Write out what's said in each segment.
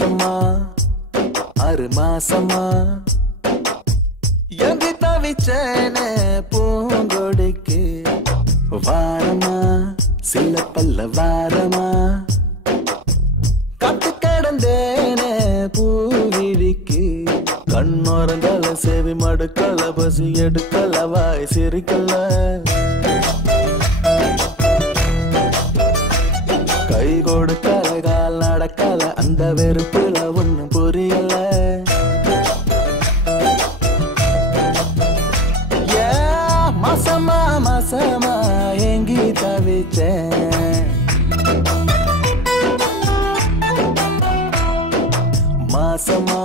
மாசமா 6 மாசமா எங்கு தவிச்சேனே பூங்கொடிக்கு வாரமா சில பல்ல வாரமா கட்டு கிடந்தேனே பூவிழிக்கு கண்ணோரங்கள செவி மடுக்கல பசி எடுக்கல வாய் சிரிக்கல கை கொடுக்கல கால் நடக்கல அந்த வெறுப்புல ஒண்ணும் புரியல மாசமா மாசமா எங்கி தவிச்சேன் மாசமா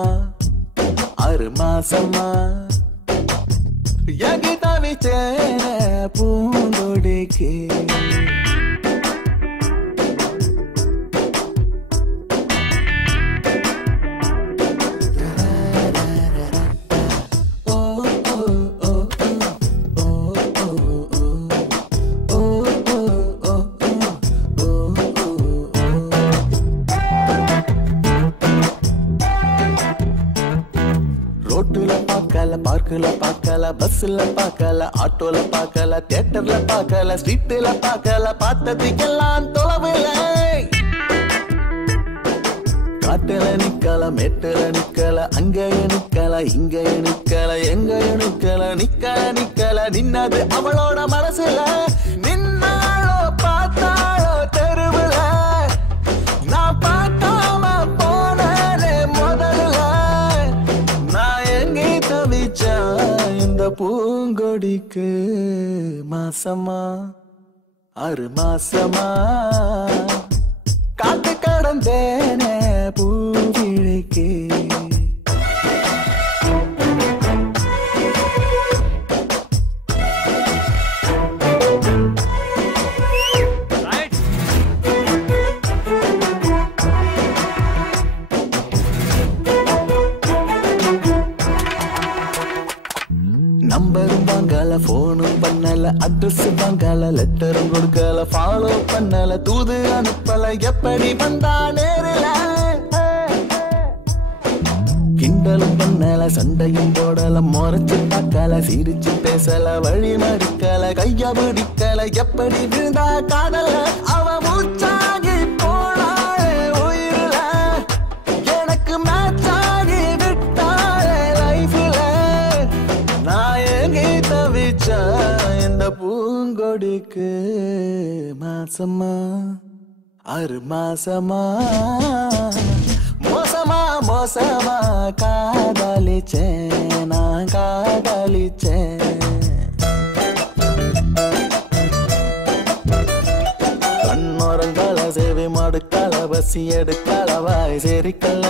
6 மாசமா எங்கி தவிச்சேன் பூங்கொடிக்கு ரோட்டுல பார்க்கல பார்க்கல பார்க்கல பஸ்ல பார்க்கல ஆட்டோல பார்க்கல தியேட்டர்ல பார்க்கல ஸ்ட்ரீட்ல பார்க்கல பார்த்ததுக்கெல்லாம் தொலைவில்ல காட்டுல நிக்கல மேட்டுல நிக்கல அங்கேய நிக்கல இங்கேய நிக்கல எங்கேய நிக்கல நிக்கல நின்னது அவளோட மனசுல நின்னாளோ பார்த்தாளோ தெருவுல நான் பார்க்காம போனே முதல்ல நான் எங்கே தவிச்சேன் இந்த பூங்கொடிக்கு மாசமா 6 மாசமா காத்து கடந்தேனே பூவிழிக்கு நம்பரும் வாங்கல போனும் பண்ணல அட்ரஸ் வாங்கல லெட்டரும் கொடுக்கல ஃபாலோ பண்ணல தூது அனுப்பல எப்படி வந்தா நேரில கிண்டலும் பண்ணல சண்டையும் போடல முறைச்சு பார்க்கல சிரிச்சு பேசல வழி மறிக்கல கைய பிடிக்கல எப்படி விழுந்தா காதல அவ மூச்சாகி போனாலே உயிரில எனக்கு மேட்சாகி விட்டாலே லைஃப்ல நான் எங்கே தவிச்சேன் இந்த பூங்கொடிக்கு மாசமா 6 மாசமா மோசமா மோசமா காதலிச்சேன் நான் காதலிச்சேன் கண்ணோரங்கள சேவை மடுக்கல பசி எடுக்கல வாய் சேரிக்கல